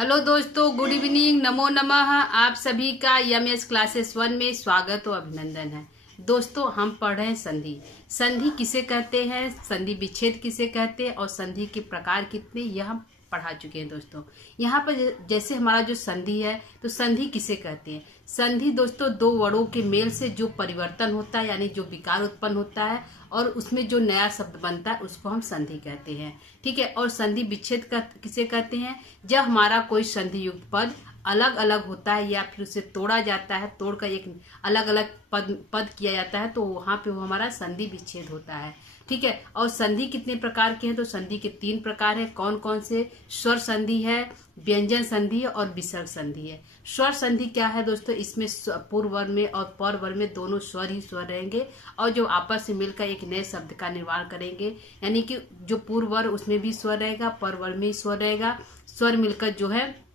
Hello दोस्तों, good evening, नमो नमः। आप सभी का यमएस क्लासेस 1 में स्वागत और अभिनंदन है। दोस्तों, हम पढ़ रहे हैं संधि। संधि किसे कहते हैं, संधि विच्छेद किसे कहते हैं और संधि के प्रकार कितने, यह हम पढ़ा चुके हैं। दोस्तों, यहाँ पर जैसे हमारा जो संधि है, तो संधि किसे कहते हैं। संधि दोस्तों दो वर्णों के मेल से जो परिवर्तन होता है, यानी जो विकार उत्पन्न होता है और उसमें जो नया शब्द बनता है, उसको हम संधि कहते हैं। ठीक है। और संधि विच्छेद किसे कहते हैं, जब हमारा कोई संधि युक्त पद अलग अलग होता है या फिर उसे तोड़ा जाता है, तोड़कर एक अलग अलग पद किया जाता है, तो वहां पे वो हमारा संधि विच्छेद होता है। ठीक है। और संधि कितने प्रकार के हैं, तो संधि के 3 प्रकार है। कौन कौन से, स्वर संधि है, व्यंजन संधि है और विसर्ग संधि है। स्वर संधि क्या है दोस्तों, इसमें पूर्व वर्ण में और पर वर्ण में दोनों स्वर ही स्वर रहेंगे और जो आपस में मिलकर एक नए शब्द का निर्माण करेंगे, यानी कि जो पूर्व वर्ण उसमें भी स्वर रहेगा, पर वर्ण में ही स्वर रहेगा, स्वर मिलकर जो है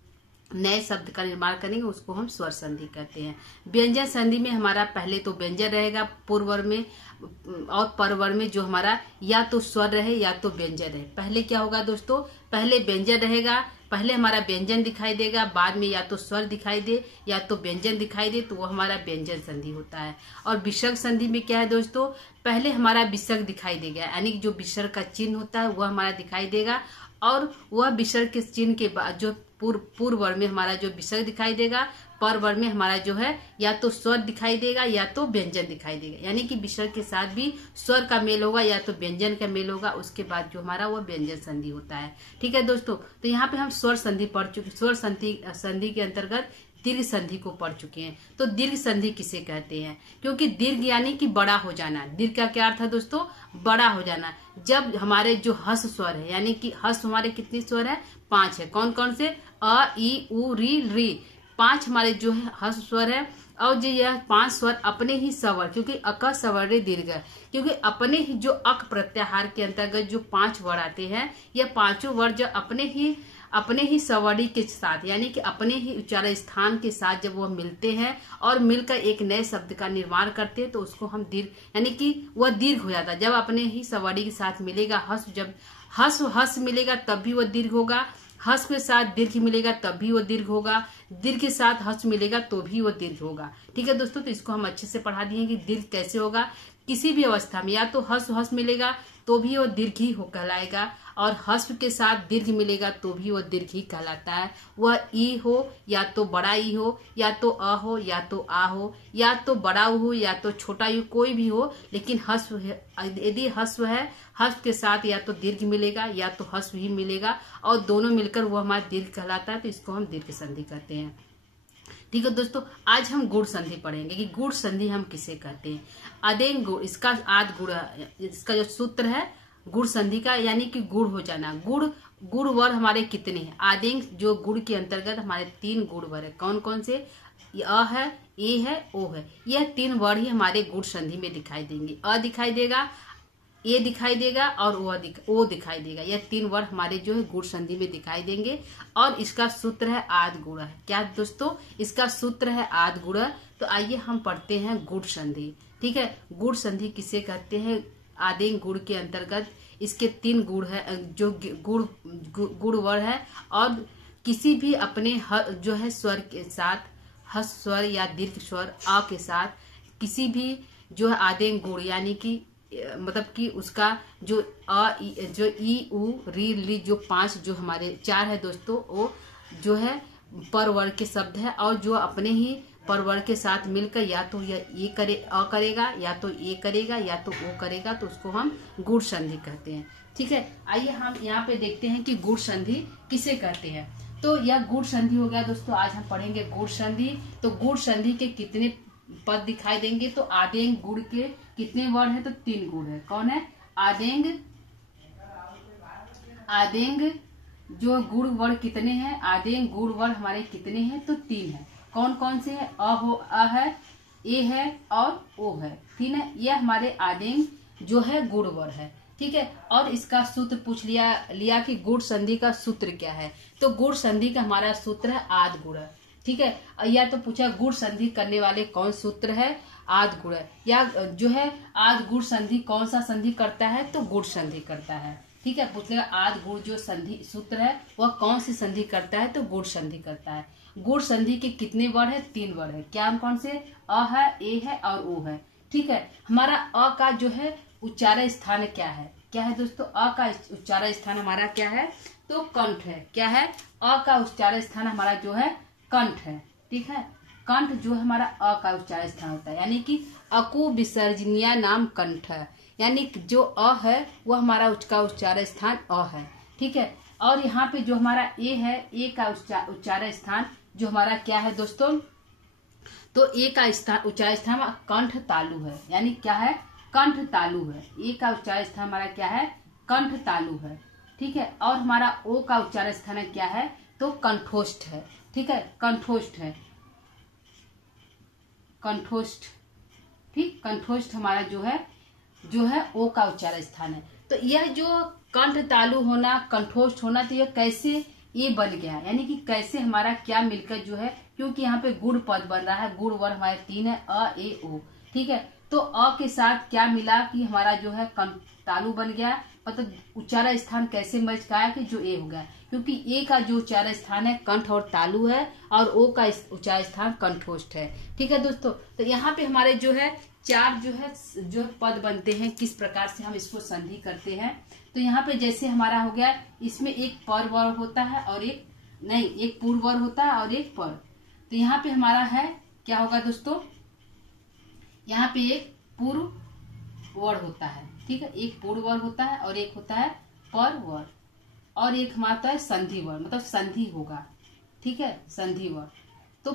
नए शब्द का निर्माण करेंगे, उसको हम स्वर संधि कहते हैं। व्यंजन संधि में हमारा पहले तो व्यंजन रहेगा पूर्व वर्ण में और पर वर्ण में, जो हमारा या तो स्वर रहे या तो व्यंजन रहे। पहले क्या होगा दोस्तों, पहले व्यंजन रहेगा, पहले हमारा व्यंजन दिखाई देगा, बाद में या तो स्वर दिखाई दे या तो व्यंजन दिखाई दे, तो वो हमारा व्यंजन संधि होता है। और विसर्ग संधि में क्या है दोस्तों, पहले हमारा विसर्ग दिखाई देगा, यानी कि जो विसर्ग का चिन्ह होता है वह हमारा दिखाई देगा और वह विसर्ग के चिन्ह के बाद जो पूर्व वर्ण में हमारा जो विसर्ग दिखाई देगा, पर वर्ण में हमारा जो है या तो स्वर दिखाई देगा या तो व्यंजन दिखाई देगा, यानी कि विसर्ग के साथ भी स्वर का मेल होगा या तो व्यंजन का मेल होगा, उसके बाद जो हमारा वो व्यंजन संधि होता है। ठीक है दोस्तों, तो यहाँ पे हम स्वर संधि पढ़ चुके, स्वर संधि के अंतर्गत दीर्घ संधि को पढ़ चुके हैं। तो दीर्घ संधि किसे कहते हैं, क्योंकि दीर्घ यानी कि बड़ा हो जाना। दीर्घ का क्या अर्थ है दोस्तों, बड़ा हो जाना। जब हमारे जो हस स्वर है, यानी कि हस हमारे कितने स्वर है, 5 है। कौन कौन से, अ ई उ री री, 5 हमारे जो है हस स्वर है। और जो यह 5 स्वर अपने ही स्वर, क्योंकि अक सवर्णी दीर्घ, क्योंकि अपने ही जो अक प्रत्याहार के अंतर्गत जो 5 वर्ण आते हैं, यह पांचों वर्ण जो अपने ही सवर्णी के साथ, यानी कि अपने ही उच्चारण स्थान के साथ जब वह मिलते हैं और मिलकर एक नए शब्द का निर्माण करते हैं, तो उसको हम दीर्घ, यानी कि वह दीर्घ हो जाता है। जब अपने ही सवर्णी के साथ मिलेगा हस, जब हस मिलेगा तब भी वह दीर्घ होगा, हस के साथ दीर्घ मिलेगा तब भी वो दीर्घ होगा, दीर्घ के साथ हस मिलेगा तो भी वो दीर्घ होगा। ठीक है दोस्तों, तो इसको हम अच्छे से पढ़ा दिए कि दीर्घ कैसे होगा। किसी भी अवस्था में या तो हस मिलेगा तो भी वो दीर्घ ही हो कहलाएगा, और हस के साथ दीर्घ मिलेगा तो भी वो दीर्घ ही कहलाता है। वह ई हो या तो बड़ा ई हो, या तो अ हो या तो आ हो, या तो बड़ा हो या तो छोटा यू, कोई भी हो, लेकिन हस यदि हस्व है, हस्व के साथ या तो दीर्घ मिलेगा या तो हस्व ही मिलेगा और दोनों मिलकर वो हमारा दीर्घ कहलाता है, तो इसको हम दीर्घ संधि कहते हैं। ठीक है दोस्तों, आज हम गुण संधि पढ़ेंगे कि गुण संधि हम किसे कहते हैं। अदेंग गुण, इसका आद गुण, इसका जो सूत्र है गुण संधि का, यानी कि गुण हो जाना। गुण वर्ण हमारे कितने हैं, आदेंग जो गुण के अंतर्गत हमारे 3 गुण वर्ण है। कौन कौन से, अ है, ए है, ओ है। यह 3 वर्ण ही हमारे गुण संधि में दिखाई देंगे। अ दिखाई देगा, ए दिखाई देगा और ओ दिखाई देगा। यह 3 वर्ण हमारे जो है गुण संधि में दिखाई देंगे और इसका सूत्र है आद गुण। क्या दोस्तों, इसका सूत्र है आद गुण। तो आइए हम पढ़ते हैं गुण संधि। ठीक है, गुण संधि किसे कहते हैं, आदेंग गुण के अंतर्गत इसके 3 गुण है, जो गुण वर्ण है और किसी भी अपने जो है स्वर के साथ, हस स्वर या दीर्घ स्वर अ के साथ किसी भी जो है आदेंग गुण, यानी कि मतलब कि उसका जो जो ई उ री ली, जो 5 जो हमारे 4 है दोस्तों, वो जो है पर वर्ण के शब्द है और जो अपने ही पर वर्ण के साथ मिलकर या तो ये करेगा या तो ये करेगा या तो वो करेगा, तो उसको हम गुण संधि कहते हैं। ठीक है, आइए हम यहाँ पे देखते हैं कि गुण संधि किसे कहते हैं। तो यह गुण संधि हो गया दोस्तों। आज हम पढ़ेंगे गुण संधि। तो गुण संधि के कितने पद दिखाई देंगे, तो आदेंग गुण के कितने वर्ण है, तो 3 गुण है। कौन है, आदेंग जो गुण वर्ण कितने हैं, आदेंग गुण वर्ण हमारे कितने हैं, तो 3 है। कौन कौन से है, अ है, ए है और ओ है, 3 है। यह हमारे आदेंग जो है गुण वर्ण है। ठीक है, और इसका सूत्र पूछ लिया कि गुण संधि का सूत्र क्या है। तो गुण संधि का हमारा सूत्र है आद गुण। ठीक है, या तो पूछा गुण संधि करने वाले कौन सूत्र है, आद गुण, या जो है आद गुण संधि कौन सा संधि करता है, तो गुण संधि करता है। ठीक है, पूछ लेगा आद गुड़ जो संधि सूत्र है वह कौन सी संधि करता है, तो गुड़ संधि करता है। गुड़ संधि के कितने वर्ण है, 3 वर्ण है। क्या कौन से, अ है, ए है और ओ है। ठीक है, हमारा अ का जो है उच्चारण स्थान क्या है, क्या है दोस्तों, अ का उच्चारण स्थान हमारा क्या है, तो कंठ है। क्या है, अ का उच्चारण स्थान हमारा जो है कंठ है। ठीक है, कंठ जो हमारा अ का उच्चारण स्थान होता है, यानी कि अकु विसर्जनीय नाम कंठ है, यानी कि जो अ है वो हमारा उसका उच्चारण स्थान अ है। ठीक है, और यहाँ पे जो हमारा ए है, ए का उच्चारण स्थान जो हमारा क्या है दोस्तों, तो ए का स्थान उच्चारण स्थान कंठ तालु है, यानी क्या है, कंठ तालु है। ए का उच्चारण स्थान हमारा क्या है, कंठ तालु है। ठीक है, और हमारा ओ का उच्चारण स्थान क्या है, तो कंठोष्ठ है। ठीक है, कंठोष्ठ है, कंठोष्ठ। ठीक, कंठोष्ठ हमारा जो है ओ का उच्चारण स्थान है। तो यह जो कंठ तालु होना, कंठोष्ठ होना, तो यह कैसे ये बन गया, यानी कि कैसे हमारा क्या मिलकर जो है, क्योंकि यहाँ पे गुड़ पद बन रहा है, गुड़ वर्ण हमारे 3 है, अ ए ओ। ठीक है, तो अ के साथ क्या मिला कि हमारा जो है कंठ तालु बन गया, मतलब उच्चारण स्थान कैसे मर्ज का है कि जो ए हो गया, क्योंकि ए का जो उच्चारण स्थान है कंठ और तालु है, और ओ का उच्चारण स्थान कंठोष्ठ है। ठीक है दोस्तों, तो यहाँ पे हमारे जो है 4 जो पद बनते हैं, किस प्रकार से हम इसको संधि करते हैं। तो यहाँ पे जैसे हमारा हो गया, इसमें एक पर वर्ण होता है और एक पूर्व वर्ण होता है और एक पर। तो यहाँ पे हमारा है क्या होगा दोस्तों, यहाँ पे एक पूर्व वर्ण होता है। ठीक है, एक पूर्व वर्ण होता है और एक होता है पर वर्ण, और एक हमारा होता है संधि वर्ण, मतलब संधि होगा। ठीक है, संधि वर्ण। तो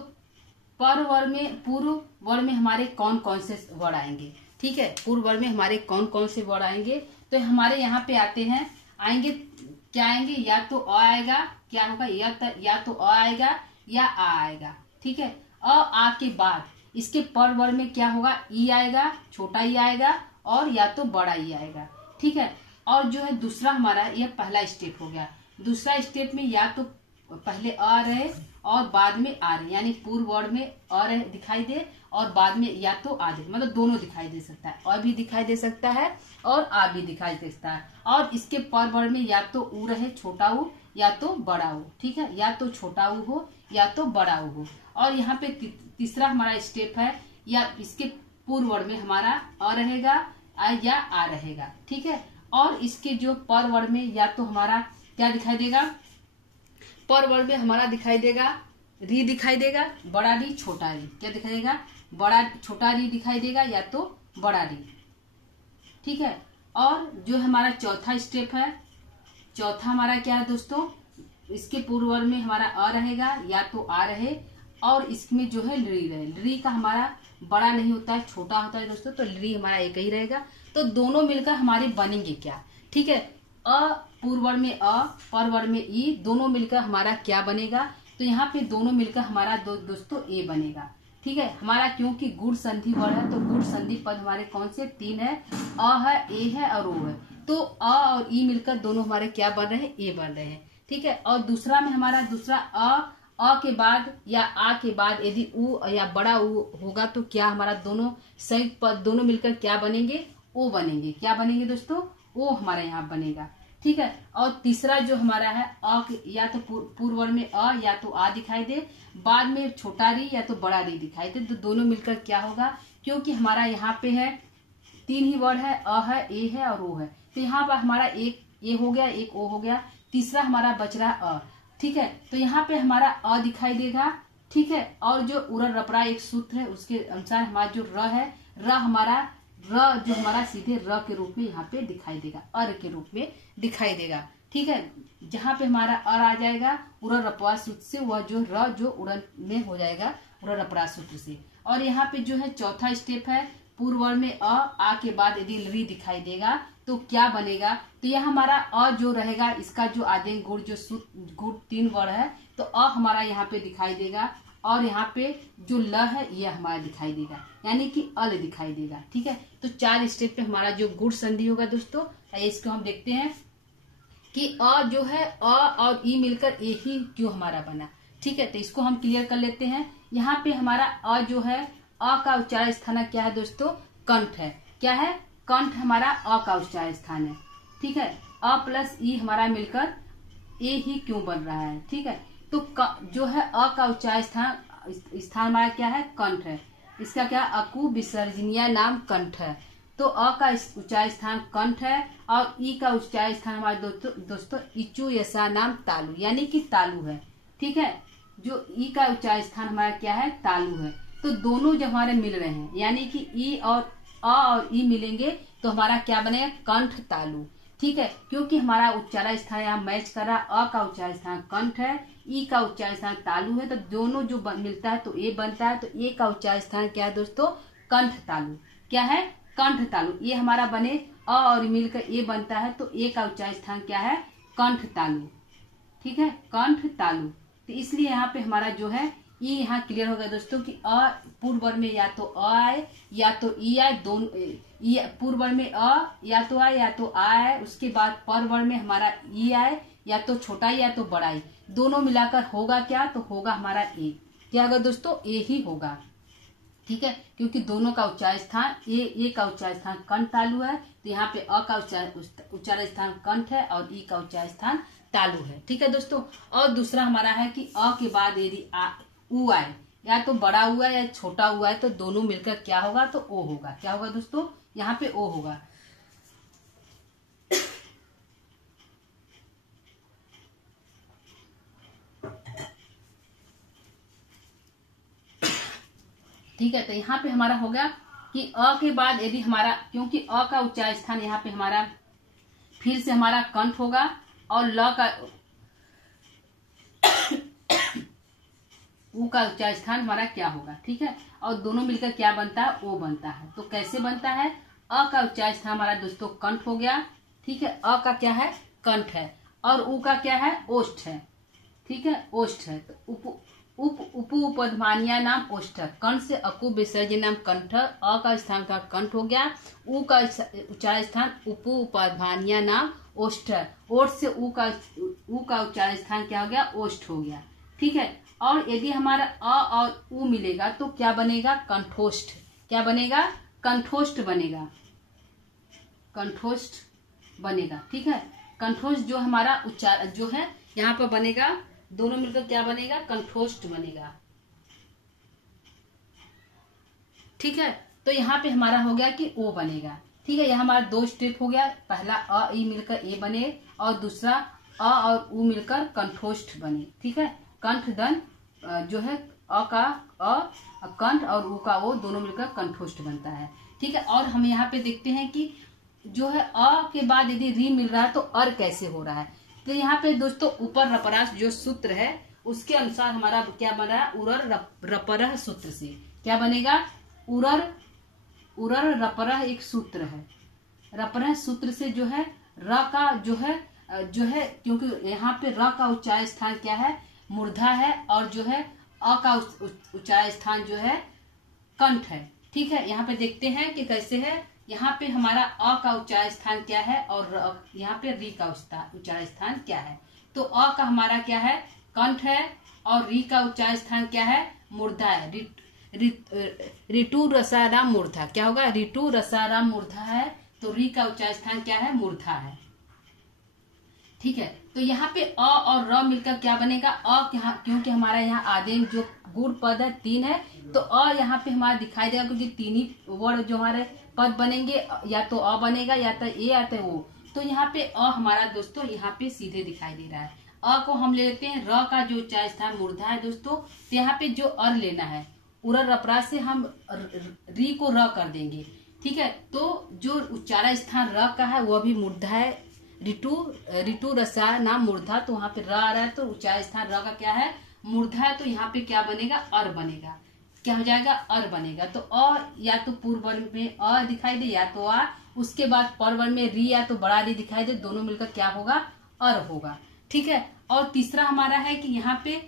पर वर्ण में, पूर्व वर्ण में हमारे कौन कौन से वर्ण आएंगे। ठीक है, पूर्व वर्ण में हमारे कौन कौन से वर्ण आएंगे, तो हमारे यहाँ पे आते हैं, आएंगे क्या आएंगे, या तो अ आएगा, क्या होगा, या तो अ आएगा या आ आएगा। ठीक है, आ के बाद इसके पर वर्ण में क्या होगा, ई आएगा, छोटा ई आएगा, और या तो बड़ा ई आएगा। ठीक है, और जो है दूसरा हमारा, यह पहला स्टेप हो गया। दूसरा स्टेप में या तो पहले अ रहे और बाद में आ रहे, यानी पूर्व वर्ण में अ रहे दिखाई दे और बाद में या तो आ दे, मतलब दोनों दिखाई दे सकता है, अ भी दिखाई दे सकता है और आ भी दिखाई दे सकता है। और इसके पर वर्ण में या तो उ रहे, छोटा उ, या तो बड़ा उ। ठीक है, या तो छोटा उ हो या तो बड़ा उ हो। और यहाँ पे तीसरा हमारा स्टेप है, या इसके पूर्व वर्ण में हमारा अ रहेगा या आ रहेगा। ठीक है, और इसके जो पर वर्ण में या तो हमारा क्या दिखाई देगा, पर वर्ण में हमारा दिखाई देगा री दिखाई देगा, बड़ा री छोटा री, क्या दिखाई देगा, बड़ा छोटा री दिखाई देगा या तो बड़ा री। ठीक है, और जो हमारा चौथा स्टेप है, चौथा हमारा क्या है दोस्तों, इसके पूर्व वर्ण में हमारा अ रहेगा या तो आ रहे, और इसमें जो है री रहे। री का हमारा बड़ा नहीं होता है, छोटा होता है दोस्तों, तो री हमारा एक ही रहेगा। तो दोनों मिलकर हमारे बनेंगे क्या, ठीक है, अ पूर्व वर्ण में अ, पर वर्ण में ई, दोनों मिलकर हमारा क्या बनेगा, तो यहाँ पे दोनों मिलकर हमारा दोस्तों ए बनेगा। ठीक है, हमारा क्योंकि गुण संधि वर्ण है, तो गुण संधि पद हमारे कौन से 3 है, अ है, ए है और ओ है। तो अ और ई मिलकर दोनों हमारे क्या बन रहे हैं, ए बन रहे हैं। ठीक है, और दूसरा में हमारा दूसरा अ के बाद या आ के बाद यदि उ या बड़ा उ होगा, तो क्या हमारा दोनों संयुक्त पद दोनों मिलकर क्या बनेंगे, ओ बनेंगे। क्या बनेंगे दोस्तों, ओ हमारा यहाँ बनेगा। ठीक है, और तीसरा जो हमारा है अ, या तो पूर्व वर्ण में अ या तो आ दिखाई दे, बाद में छोटा री या तो बड़ा री दिखाई दे, तो दोनों मिलकर क्या होगा, क्योंकि हमारा यहाँ पे है 3 ही वर्ण है, अ है, ए है और ओ है, तो यहाँ पर हमारा एक ए हो गया, एक ओ हो गया, तीसरा हमारा बच रहा अ। ठीक है, तो यहाँ पे हमारा अ दिखाई देगा। ठीक है, और जो उरर रपड़ा एक सूत्र है उसके अनुसार हमारा जो र है, र जो हमारा सीधे र के रूप में यहाँ पे दिखाई देगा, अर के रूप में दिखाई देगा। ठीक है, जहाँ पे हमारा अर आ जाएगा उरर रपड़ा सूत्र से, वह जो र जो उड़न में हो जाएगा उरर रपड़ा सूत्र से। और यहाँ पे जो है चौथा स्टेप है, पूर्व वर्ण में आ के बाद यदि री दिखाई देगा तो क्या बनेगा, तो यह हमारा अ जो रहेगा, इसका जो आदि गुण जो गुण 3 वर्ण है, तो अ हमारा यहाँ पे दिखाई देगा, और यहाँ पे जो ल है यह हमारा दिखाई देगा, यानी कि अल दिखाई देगा। ठीक है, तो 4 स्टेप पे हमारा जो गुण संधि होगा दोस्तों, इसको हम देखते हैं कि अ जो है अ और ई मिलकर ए ही क्यों हमारा बना। ठीक है, तो इसको हम क्लियर कर लेते हैं। यहाँ पे हमारा अ जो है, अ का उच्चारण स्थान क्या है दोस्तों, कंठ है। क्या है, कंठ हमारा अ का उच्चारण स्थान है। ठीक है, अ प्लस ई हमारा मिलकर ए ही क्यों बन रहा है। ठीक है, तो जो है अ का उच्चार स्थान हमारा क्या है, कंठ है। इसका क्या, अकु विसर्जनीय नाम कंठ है। तो अ का उच्चार स्थान कंठ है और ई का उच्चार स्थान हमारे दोस्तों इचु यसा नाम तालु, यानी कि तालु है। ठीक है, जो ई का उच्चार स्थान हमारा क्या है, तालु है। तो दोनों जब हमारे मिल रहे हैं, यानी कि ई और अ और ई मिलेंगे तो हमारा क्या बनेगा, कंठ तालु। ठीक है, क्योंकि हमारा उच्चारण स्थान यहाँ मैच कर रहा है, अ का उच्चारण स्थान कंठ है, ई का उच्चारण स्थान तालु है, तो दोनों जो मिलता है तो ए बनता है। तो ए का उच्चारण स्थान क्या है दोस्तों, कंठ तालु। क्या है, कंठ तालु। ये हमारा बने अ और मिलकर ए बनता है, तो ए का उच्चारण स्थान क्या है, कंठ तालु। ठीक है, कंठ तालु। तो इसलिए यहाँ पे हमारा जो है ये यहाँ क्लियर हो गया दोस्तों कि अ पूर्व वर्ण में या तो अ आए या तो ई आए, दोनों पूर्व वर्ण में अ या तो आए या तो आ आए, उसके बाद पर वर्ण में हमारा ई आए, या तो छोटा या तो बड़ा ई, दोनों मिलाकर होगा क्या, तो होगा हमारा ए। क्या होगा दोस्तों, ए ही होगा। ठीक है, क्योंकि दोनों का उच्चारण स्थान ए का उच्चारण स्थान कंठ तालु है, तो यहाँ पे अ का उच्चारण स्थान कंठ है और ई का उच्चारण स्थान तालु है। ठीक है दोस्तों, और दूसरा हमारा है कि अ के बाद यदि उ आए, या तो बड़ा हुआ है या छोटा हुआ है, तो दोनों मिलकर क्या होगा, तो ओ होगा। क्या होगा दोस्तों, यहाँ पे ओ होगा। ठीक है, तो यहाँ पे हमारा हो गया कि अ के बाद यदि हमारा, क्योंकि अ का उच्चारण स्थान यहाँ पे हमारा फिर से हमारा कंठ होगा और ल का उ का उच्चारण स्थान हमारा क्या होगा। ठीक है, और दोनों मिलकर क्या बनता है, ओ बनता है। तो कैसे बनता है, अ का उच्चारण स्थान हमारा दोस्तों कंठ हो गया। ठीक है, अ का क्या है, कंठ है, और उ का क्या है, ओष्ठ है। ठीक है, ओष्ठ है। तो उपमानिया नाम ओष्ठ, कंठ से अकु विसर्जन नाम कंठ, अ का स्थान का कंठ हो गया, उ का उच्चारण स्थान उपमानिया नाम ओष्ठ, ओष्ठ से उ का उच्चारण स्थान क्या हो गया, ओष्ठ हो गया। ठीक है, और यदि हमारा अ और उ मिलेगा तो क्या बनेगा, कंठोष्ठ। क्या बनेगा, कंठोष्ठ बनेगा, कंठोष्ठ बनेगा। ठीक है, कंठोष्ठ जो हमारा उच्चारण जो है यहाँ पर बनेगा, दोनों मिलकर क्या बनेगा, कंठोष्ठ बनेगा। ठीक है, तो यहाँ पे हमारा हो गया कि ओ बनेगा। ठीक है, यह हमारा दो स्टेप हो गया, पहला अ ई मिलकर ए बने और दूसरा अ और उ मिलकर कंठोष्ठ बने। ठीक है, कंठ दन जो है अ का अ, कंठ और उ का ओ, दोनों मिलकर कंठोष्ठ बनता है। ठीक है, और हम यहाँ पे देखते हैं कि जो है अ के बाद यदि री मिल रहा है तो अर कैसे हो रहा है। तो यहाँ पे दोस्तों ऊपर रपरास जो सूत्र है उसके अनुसार हमारा क्या बन रहा है, उरर रपरह सूत्र से क्या बनेगा, उरर रपरह एक सूत्र है। रपरह सूत्र से जो है र का जो है क्योंकि यहाँ पे र का उच्चारण स्थान क्या है, मूर्धा है, और जो है अ का उच्चारण स्थान जो है कंठ है। ठीक है, यहाँ पे देखते हैं कि कैसे है। यहाँ पे हमारा अ का उच्चारण स्थान क्या है और यहाँ पे री का उच्चारण स्थान क्या है। तो अ का हमारा क्या है, कंठ है, और री का उच्चारण स्थान क्या है, मूर्धा है। ऋतु रसाराम मूर्धा क्या होगा, ऋतु रसाराम मूर्धा है, तो री का उच्चारण स्थान क्या है, मूर्धा है। ठीक है, तो यहाँ पे अ और र मिलकर क्या बनेगा, अ क्योंकि हमारा यहाँ आदेश जो गुण पद है 3 है, तो अ यहाँ पे हमारा दिखाई देगा, क्योंकि 3 ही वर्ड जो हमारे पद बनेंगे, या तो अ बनेगा या तो ए या तो ओ। तो यहाँ पे अ हमारा दोस्तों यहाँ पे सीधे दिखाई दे रहा है। अ को हम ले लेते हैं, र का जो उच्चारण स्थान मूर्धा है दोस्तों, तो यहाँ पे जो अर लेना है, उरर रपरास से हम री को र कर देंगे। ठीक है, तो जो उच्चारण स्थान र का है वह भी मूर्धा है, ऋतु रसा नाम मूर्धा, तो वहां पे र आ रहा है, तो उच्चारण स्थान र का क्या है, मूर्धा है, तो यहाँ पे क्या बनेगा, अर बनेगा। क्या हो जाएगा, अर बनेगा। तो अ या तो पूर्व वर्ण में अ दिखाई दे या तो आ, उसके बाद पर वर्ण में री या तो बड़ा री दिखाई दे, दोनों मिलकर क्या होगा, अर होगा। ठीक है, और तीसरा हमारा है कि यहाँ पे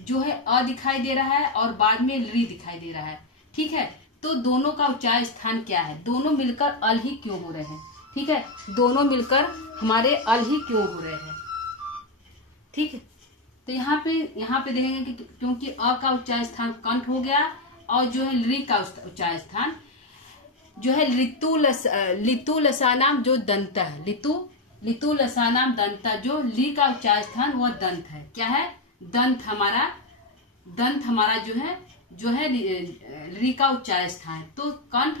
जो है अ दिखाई दे रहा है और बाद में री दिखाई दे रहा है। ठीक है, तो दोनों का उच्चारण स्थान क्या है, दोनों मिलकर अल ही क्यों हो रहे हैं। ठीक है, दोनों मिलकर हमारे अल ही क्यों हो रहे हैं। ठीक है, तो यहाँ पे देखेंगे कि क्योंकि अ का उच्चारण स्थान कंठ हो गया, और जो है री का उच्चारण स्थान जो है लितु लसा नाम जो दंत है, लितु लितु लसानाम दंता, जो ली का उच्चार स्थान वह दंत है। क्या है? दंत हमारा जो है री का उच्चार स्थान। तो कंठ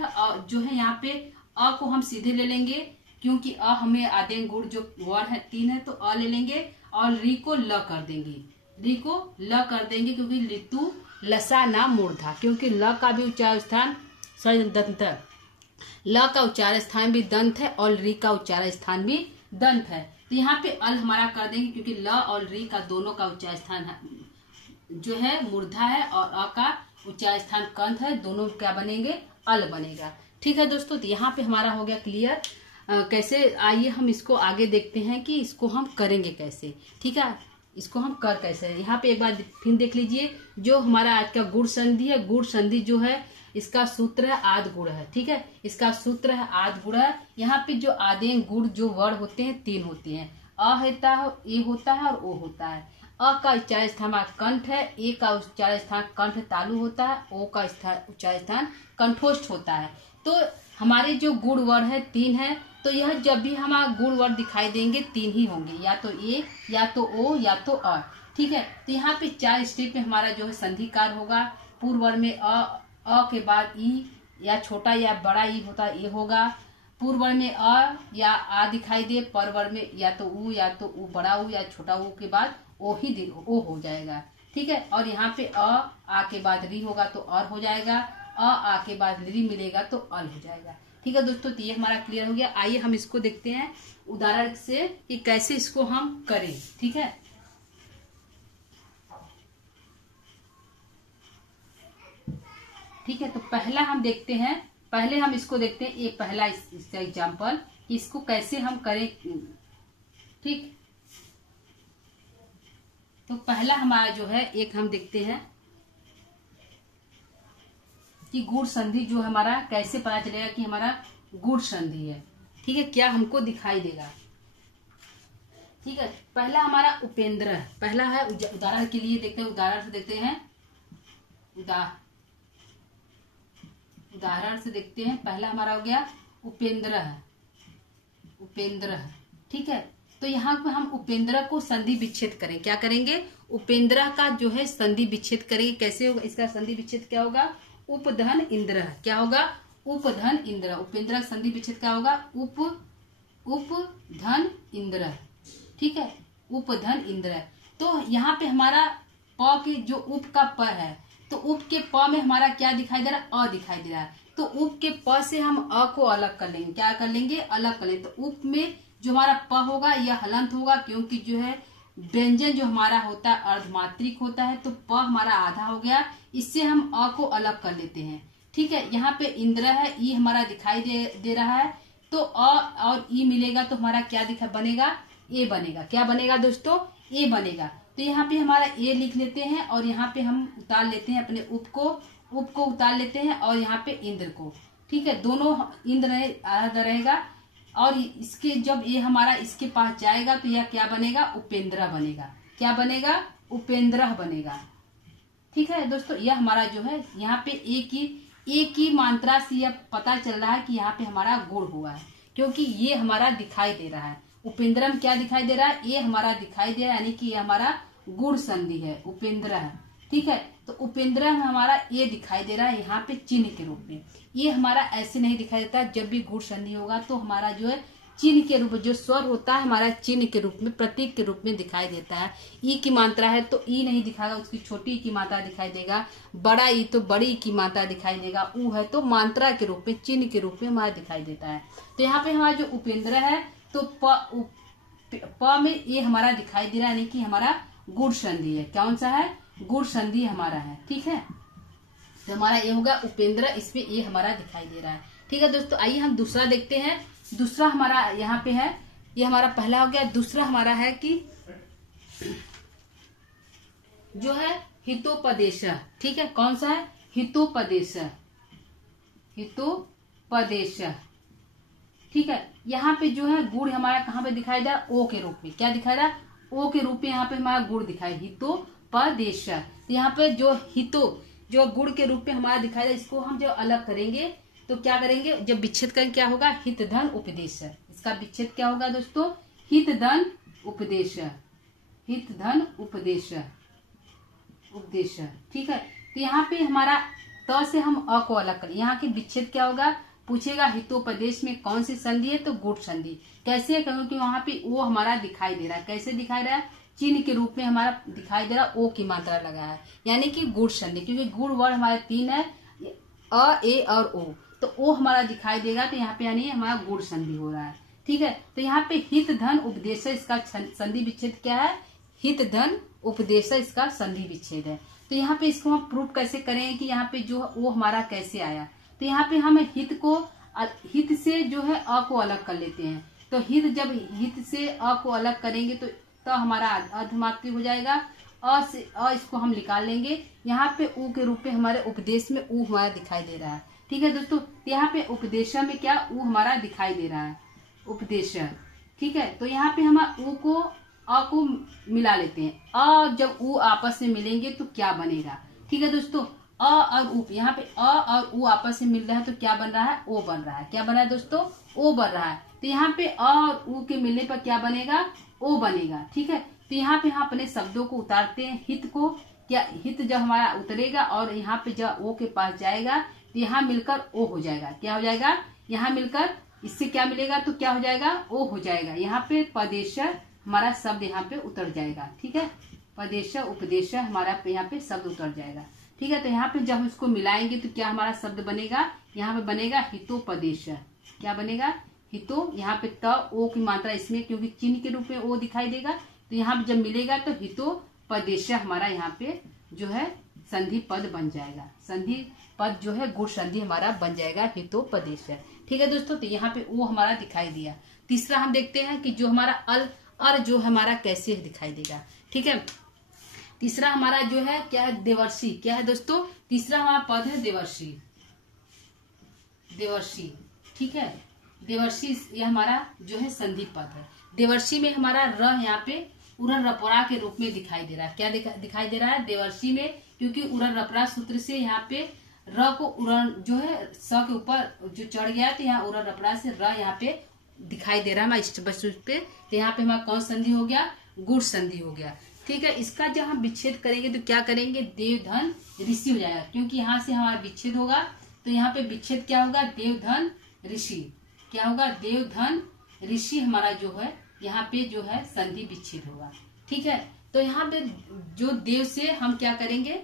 जो है यहाँ पे अ को हम सीधे ले लेंगे, क्योंकि अ हमें आदेश गुण जो वर्ण है 3 है, तो अ ले लेंगे और री को ल कर देंगे, क्योंकि लितु लसा नाम मूर्धा, क्योंकि ल का भी उच्चार स्थान दंत, ल का उच्चार स्थान भी दंत है और री का उच्चार स्थान भी दंत है। तो यहाँ पे अल हमारा कर देंगे, क्योंकि ल और री का दोनों का उच्चार स्थान जो है मूर्धा है और अ का उच्चार स्थान कंठ है, दोनों क्या बनेंगे? अल बनेगा। ठीक है दोस्तों, तो यहाँ पे हमारा हो गया क्लियर। कैसे, आइए हम इसको आगे देखते हैं कि इसको हम करेंगे कैसे। ठीक है, इसको हम कर कैसे, यहाँ पे एक बार फिर देख लीजिए। जो हमारा आज का गुण संधि है, गुण संधि जो है इसका सूत्र है आद गुण है। ठीक है, इसका सूत्र है आद गुण है। यहाँ पे जो आदेश गुण जो वर्ण होते हैं 3 होते हैं, अ होता है, ए होता है और ओ होता है। अ का उच्चार स्थान कंठ है, ए का उच्चार स्थान कंठ तालु होता है, ओ का उच्चार स्थान कंठोष्ठ होता है। तो हमारे जो गुण वर्ण है 3 है, तो यह जब भी हमारा गुण वर्ण दिखाई देंगे 3 ही होंगे, या तो ए, या तो ओ, या तो अ। ठीक है, तो यहाँ पे 4 स्टेप में हमारा जो है संधि कार्य होगा। पूर्व वर्ण में अ के बाद ई, या छोटा या बड़ा ई होता है, ए होगा। पूर्व वर्ण में अ या आ दिखाई दे, पर वर्ण में या तो उ, या तो उ बड़ा उ या छोटा उ के बाद ओ हो जाएगा। ठीक है, और यहाँ पे आ के बाद री होगा तो और हो जाएगा, आ के बाद री मिलेगा तो अल हो जाएगा। ठीक है दोस्तों, तो ये हमारा क्लियर हो गया। आइए हम इसको देखते हैं उदाहरण से कि कैसे इसको हम करें। ठीक है, ठीक है, तो पहला हम देखते हैं, पहले हम इसको देखते हैं, ये पहला इसका एग्जाम्पल, इसको कैसे हम करें। ठीक, तो पहला हमारा जो है एक हम देखते हैं कि गुण संधि जो हमारा कैसे पता चलेगा कि हमारा गुण संधि है। ठीक है, क्या हमको दिखाई देगा। ठीक है, पहला हमारा उपेंद्र, पहला है उदाहरण के लिए देखते हैं, उदाहरण से देखते हैं, उदाहरण से देखते हैं। पहला हमारा हो गया उपेंद्र है, उपेंद्र है। ठीक है, तो यहाँ पे हम उपेंद्र को संधि विच्छेद करें। क्या करेंगे? उपेंद्र का जो है संधि विच्छेद करेंगे। कैसे होगा इसका संधि विच्छेद? क्या होगा? उपधन इंद्र। क्या होगा? उपधन इंद्र। उपेंद्र का संधि विच्छेद क्या होगा? उपधन इंद्र। ठीक है, उपधन इंद्र। तो यहाँ पे हमारा प के जो उप का प है, तो उप के प में हमारा क्या दिखाई दे रहा है? अ दिखाई दे रहा है। तो उप के प से हम अ को अलग कर लेंगे। क्या कर लेंगे? अलग कर लेंगे। तो उप में जो हमारा प होगा यह हलंत होगा, क्योंकि जो है व्यंजन जो हमारा होता है अर्धमात्रिक होता है, तो प हमारा आधा हो गया। इससे हम अ को अलग कर लेते हैं। ठीक है, यहाँ पे इंद्र है, ई हमारा दिखाई दे रहा है, तो अ और ई मिलेगा तो हमारा क्या बनेगा? ए बनेगा। क्या बनेगा दोस्तों? ए बनेगा। तो यहाँ पे हमारा ए लिख लेते हैं और यहाँ पे हम उतार लेते हैं अपने उप को उतार लेते हैं और यहाँ पे इंद्र को। ठीक है, दोनों इंद्र आधा रहेगा और इसके जब ये हमारा इसके पास जाएगा तो यह क्या बनेगा? उपेंद्र बनेगा। क्या बनेगा? उपेंद्र बनेगा। ठीक है दोस्तों, यह हमारा जो है यहाँ पे ए की मात्रा से यह पता चल रहा है कि यहाँ पे हमारा गुण हुआ है, क्योंकि ये हमारा दिखाई दे रहा है। उपेंद्र में क्या दिखाई दे रहा है? ये हमारा दिखाई दे रहा है, यानी कि ये हमारा गुण संधि है, उपेंद्र है। ठीक है, तो उपेंद्र में हमारा ये दिखाई दे रहा है यहाँ पे चिन्ह के रूप में। ये हमारा ऐसे नहीं दिखाई देता। जब भी गुण संधि होगा तो हमारा जो है चिन्ह के रूप में, जो स्वर होता है हमारा चिन्ह के रूप में, प्रतीक के रूप में दिखाई देता है। ई की मात्रा है तो ई नहीं दिखाएगा, उसकी छोटी की मात्रा दिखाई देगा। बड़ा ई तो बड़ी की मात्रा दिखाई देगा। ऊ है तो मात्रा के रूप में, चिन्ह के रूप में हमारा दिखाई देता है। तो यहाँ पे हमारा जो उपेंद्र है तो प में ये हमारा दिखाई दे रहा है, यानी कि हमारा गुण संधि है। कौन सा है? गुण संधि हमारा है। ठीक है, तो हमारा ये होगा उपेंद्र, इसमें ये हमारा दिखाई दे रहा है। ठीक है दोस्तों, आइए हम दूसरा देखते हैं। दूसरा हमारा यहाँ पे है, ये हमारा पहला हो गया। दूसरा हमारा है कि जो है हितोपदेश। ठीक है, कौन सा है? हितोपदेश, हितोपदेश। ठीक है, यहाँ पे जो है गुण हमारा कहाँ पे दिखाई दे रहा है? ओ के रूप में। क्या दिखाई दे रहा है? ओ के रूप में यहाँ पे हमारा गुण दिखाई, हितोपदेश। तो यहाँ पे जो जो गुण के रूप में हमारा दिखाई दे, इसको हम जब अलग करेंगे तो क्या करेंगे? जब विच्छेद करेंगे क्या होगा? हित धन उपदेश। इसका विच्छेद क्या होगा दोस्तों? हित धन उपदेश, हित धन उपदेश, उपदेश। ठीक है, तो यहाँ पे हमारा त से हम अ को अलग करें। यहाँ के विच्छेद क्या होगा, पूछेगा हितोपदेश में कौन सी संधि है, तो गुण संधि। कैसे, क्योंकि वहां पे ओ हमारा दिखाई दे रहा है। कैसे दिखाई रहा है, चिन्ह के रूप में हमारा दिखाई दे रहा है, ओ की मात्रा लगा है, यानी कि गुण संधि। क्योंकि गुण वर्ण हमारे 3 है, अ, ए और ओ, तो ओ हमारा दिखाई देगा, तो यहाँ पे यानी हमारा गुण संधि हो रहा है। ठीक है, तो यहाँ पे हित धन उपदेश, इसका संधि विच्छेद क्या है, हित धन उपदेश, इसका संधि विच्छेद है। तो यहाँ पे इसको हम प्रूफ कैसे करें कि यहाँ पे जो वो हमारा कैसे आया। तो यहाँ पे हम हित से जो है अ को अलग कर लेते हैं। तो जब हित से अ को अलग करेंगे तो हमारा अर्धमात्रिक हो जाएगा। अ से अ इसको हम निकाल लेंगे। यहाँ पे उ के रूप में हमारे उपदेश में उ हमारा दिखाई दे रहा है। ठीक है दोस्तों, यहाँ पे उपदेश में क्या उ हमारा दिखाई दे रहा है, उपदेश। ठीक है, तो यहाँ पे हम उ को अ को मिला लेते हैं। अ जब उ आपस में मिलेंगे तो क्या बनेगा। ठीक है दोस्तों, अ और उ, यहाँ पे अ और उ आपस में मिल रहा है तो क्या बन रहा है, ओ बन रहा है। क्या बन रहा है दोस्तों, ओ बन रहा है। तो यहाँ पे अ और उ के मिलने पर क्या बनेगा, ओ बनेगा। ठीक है, तो यहाँ पे हम अपने शब्दों को उतारते हैं। हित को क्या, हित जब हमारा उतरेगा और यहाँ पे जब ओ के पास जाएगा तो यहाँ मिलकर ओ हो जाएगा। क्या हो जाएगा, यहाँ मिलकर इससे क्या मिलेगा, तो क्या हो जाएगा, ओ हो जाएगा। यहाँ पे पदेश हमारा शब्द यहाँ पे उतर जाएगा। ठीक है, पदेश उपदेश हमारा यहाँ पे शब्द उतर जाएगा। ठीक है, तो यहाँ पे जब इसको मिलाएंगे तो क्या हमारा शब्द बनेगा, यहाँ पे बनेगा हितोपदेश। क्या बनेगा, हितो, यहाँ पे त ओ की मात्रा इसमें क्योंकि चिन्ह के रूप में ओ दिखाई देगा, तो यहाँ पे जब मिलेगा तो हितोपदेश हमारा यहाँ पे जो है संधि पद बन जाएगा। संधि पद जो है गुण संधि हमारा बन जाएगा, हितोपदेश। ठीक है दोस्तों, तो यहाँ पे ओ हमारा दिखाई दिया। तीसरा हम देखते हैं कि जो हमारा अर जो हमारा कैसे दिखाई देगा। ठीक है, तीसरा हमारा जो है क्या है, देवर्षि। क्या है दोस्तों, तीसरा हमारा पद है देवर्षि, देवर्षि। ठीक है, देवर्षि ये हमारा जो है संधि पद है। देवर्षि में हमारा र यहाँ पे उरर रपरा के रूप में दिखाई दे रहा है। क्या दिखाई दे रहा है देवर्षि में, क्योंकि उरर रपरा सूत्र से यहाँ पे र को उरण जो है स के ऊपर जो चढ़ गया, तो यहाँ उरर रपरा से र यहाँ पे दिखाई दे रहा है हमारे वस्तु पे। तो यहाँ पे हमारा कौन संधि हो गया, गुण संधि हो गया। ठीक है, इसका जब हम विच्छेद करेंगे तो क्या करेंगे, देव धन ऋषि हो जाएगा। क्योंकि यहाँ से हमारा विच्छेद होगा तो यहाँ पे विच्छेद क्या होगा, देव धन ऋषि। क्या होगा, देव धन ऋषि हमारा जो है यहाँ पे जो है संधि विच्छेद होगा। ठीक है, तो यहाँ पे जो देव से हम क्या करेंगे,